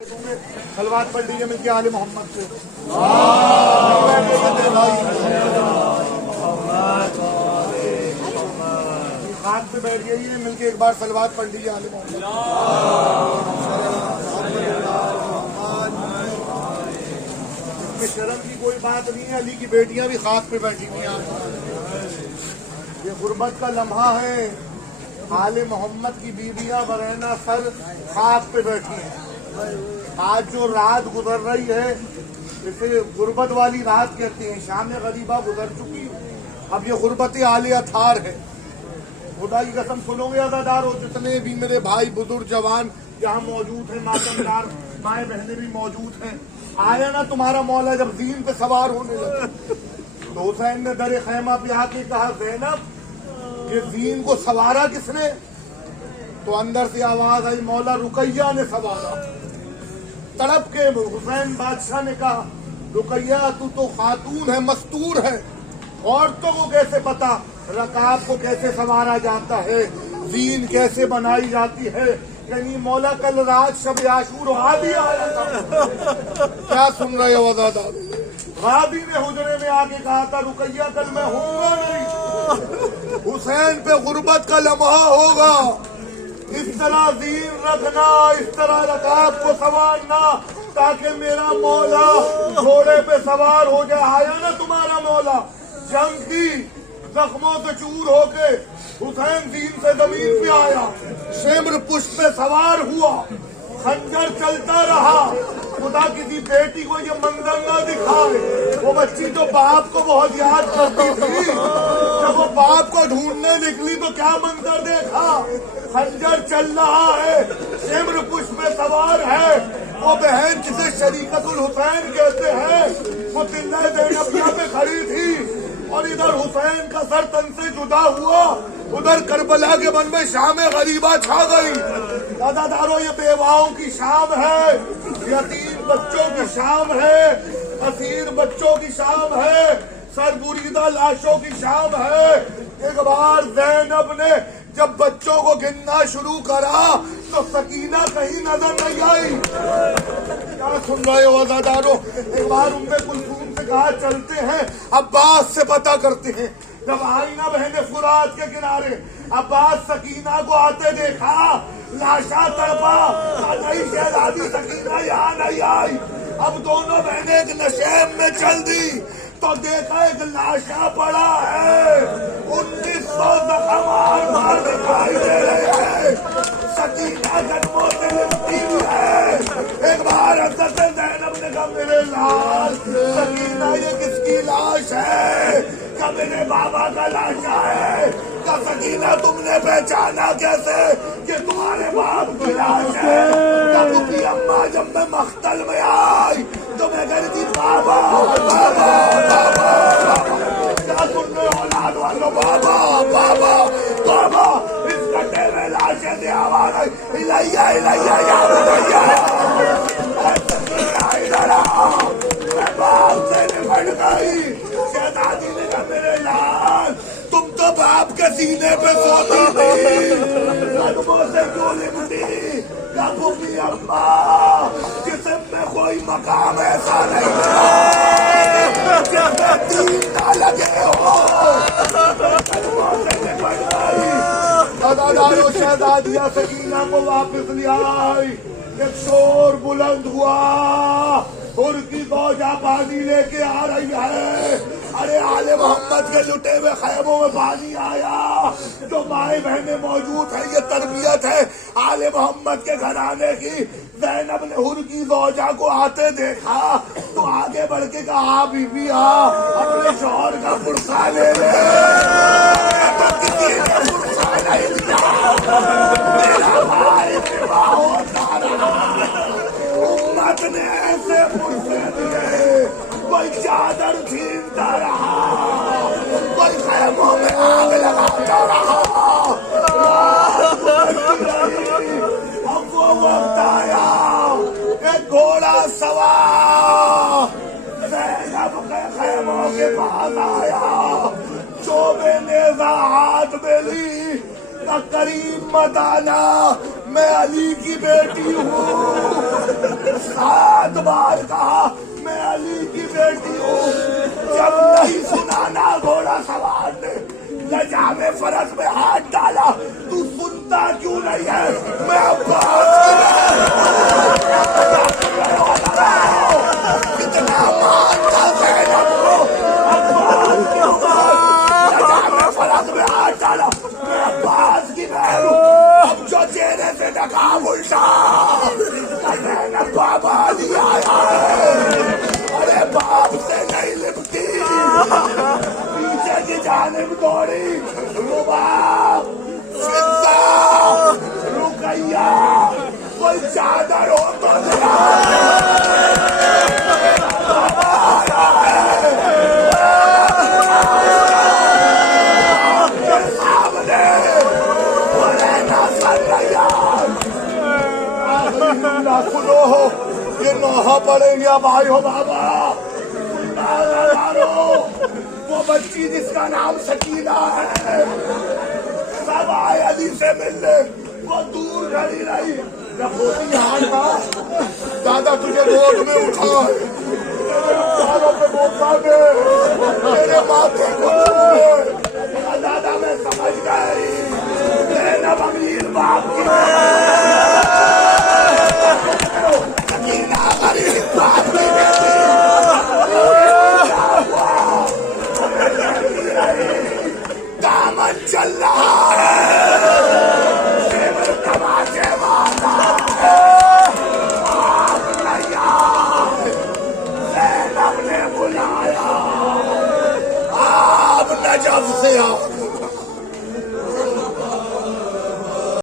सलवात पढ़ लीजिए मिलके आले मोहम्मद से। हाथ पे बैठ गई मिलके एक बार सलवात पढ़ लीजिए आले मोहम्मद। इसमें शर्म की कोई बात नहीं है, अली की बेटियां भी खाक पे बैठी हुई हैं। ये गुर्बत का लम्हा है, आले मोहम्मद की बीबियां बरहना सर खाक पे बैठी हैं। आज जो रात गुजर रही है इसे गुर्बत वाली रात कहते हैं। शाम गरीबा गुजर चुकी, अब ये गुर्बत आले अथार है। खुदा की कसम सुनोगे अज़ादारो, जितने भी मेरे भाई बुजुर्ग जवान यहाँ मौजूद हैं, मातमदार माए बहनें भी मौजूद हैं। आया ना तुम्हारा मौला जब जीन पे सवार होने लगा तो हुसैन ने दर खैमा पे आके कहा, ज़ैनब ये जीन को सवारा किसने? तो अंदर से आवाज आई, मौला रुकैया ने सवारा। तड़प के हुसैन बादशाह ने कहा, रुकैया तू तो खातून है, मस्तूर है, औरतों को कैसे पता रकाब को कैसे संवारा जाता है, जीन कैसे बनाई जाती है? यानी मौला कल रात शब आशूर गादी आया था। क्या सुन रहे हो वज़ादार? गादी ने हुजरे में आके कहा था, रुकैया कल मैं होऊंगा नहीं, हुसैन पे गुर्बत का लम्हा होगा। इस तरह दीन रखना, इस तरह रकाब को संवारना ताकि मेरा मौला घोड़े पे सवार हो जाए। आया ना तुम्हारा मौला जंग की जख्मों से चूर होके, हुसैन दीन से जमीन पे आया, शेम्र पुष्प पे सवार हुआ, खंजर चलता रहा। खुदा किसी बेटी को ये मंजर न दिखाए। वो बच्ची तो बाप को बहुत याद करती थी, जब वो बाप को ढूंढने निकली तो क्या मंजर देखा? खंजर चल रहा है, शेम्र पुष्प पे सवार है। वो बहन जिसे शरीकतुल हुसैन कहते हैं, वो तिल्ला ज़ैनबिया पे खड़ी थी और इधर हुसैन का सर तन से जुदा हुआ, उधर करबला के मन में शाम गरीबा छा गई। दादादारों ये बेवाओं की शाम है, यतीम बच्चों की शाम है, असीर बच्चों की शाम है, सरबुरीदा लाशों की शाम है। एक बार ज़ैनब ने जब बच्चों को गिनना शुरू करा तो सकीना कहीं नजर नहीं आई। क्या सुन रहे हो वज़ादारों? एक बार उम्मे कुलसूम से कहा चलते हैं अब्बास से पता करते हैं। जब आई ना बहने फुरात के किनारे, अब्बास सकीना को आते देखा, लाशा तड़पा, नहीं शहजादी सकीना यहाँ नहीं आई। अब दोनों बहनें एक नशेब में चल दी तो देखा एक लाशा पड़ा है, 1900 जख्म मार दिखाई दे रहे हैं, सकीना जख्मों से लिपटी हुई है। एक बार हज़रत ज़ैनब ने कहा, मेरे लाल सकीना ये किसकी लाश है? क्या मेरे बाबा का लाशा है? क्या सकीना तुमने पहचाना कैसे कि तुम्हारे बाप की लाश है? क्या तुम्हारी अम्मा जब मैं मख्तल में आई तो मैं कह रही थी बाबा बाबा बाबा? क्या सुन रहे हो औलाद वालों? बाबा बाबा बाबा। इस गड्ढे में लाशें से आवाज आई, इलाइया इलाइया या बुलैया, इधर आओ। मैं बाप से निपट गई। शहजादी ने कहा, मेरे लाल तुम तो बाप के सीने पे सोती थी, कदमों से क्यों लिपटी? क्या भूखी अम्मा जिस्म में कोई मकाम ऐसा नहीं था दीन ना लगे हो, कदमों से निपट गई। अदादारों शहजादिया सकीना को वापस ले आई। एक शोर बुलंद हुआ, उनकी गौजा पानी लेके आ रही है। अरे आले मोहम्मद के लुटे हुए खैमों में पानी आया। जो माए बहने मौजूद है, ये तरबियत है आले मोहम्मद के घराने की। ज़ैनब ने हुर की गौजा को आते देखा तो आगे बढ़ के कहा, बीबी आ अपने शौहर का पुरसा ले ले। किसी ने पुरसा नहीं दिया, मेरा भाई विवाह होता रहा। उम्मत ने ऐसे पुरसे दिए, कोई चादर छीनता रहा, कोई खैमों में आग लगाता रहा। अब वो वक्त आया, एक घोड़ा सवार ज़ैनब के खैमों के पास आया, चोबे नेज़ा हाथ में ली, करीम मत आना, میں علی کی بیٹی ہوں. 7 بار کہا میں علی کی بیٹی ہوں. جب نہیں سنانا گھوڑا سوار نے لجام فرس میں ہاتھ ڈالا. تو سنتا کیوں نہیں ہے؟ میں عباس کتنا مانتا زینب کو. عباس کی لجام فرس میں ہاتھ ڈالا. میں عباس کی بہن ہوں. اب جو چہرے سے نقاب الٹا زینب بابا علی آیا ہے. ارے باپ سے نہیں لپٹی پیچھے کی جانب دوڑی. رباب فضہ رقیہ کوئی چادر ہو تو ذرا بابا آیا ہے. آپ کے سامنے ورنہ سریان نہ سنو ہو یہ نوحہ پڑیں گے. اب آئی ہو بابا وہ بچی جس کا نام سکینہ ہے سب آئے علی سے ملنے. وہ دور کھڑی رہی. جب ہوتی ہاتھ تھا دادا تجھے گود میں اٹھا تیرے پالوں پہ بوسا دے تیرے ماتھے کو چھوئے. دادا میں سمجھ گئی زینب امیر باپ کی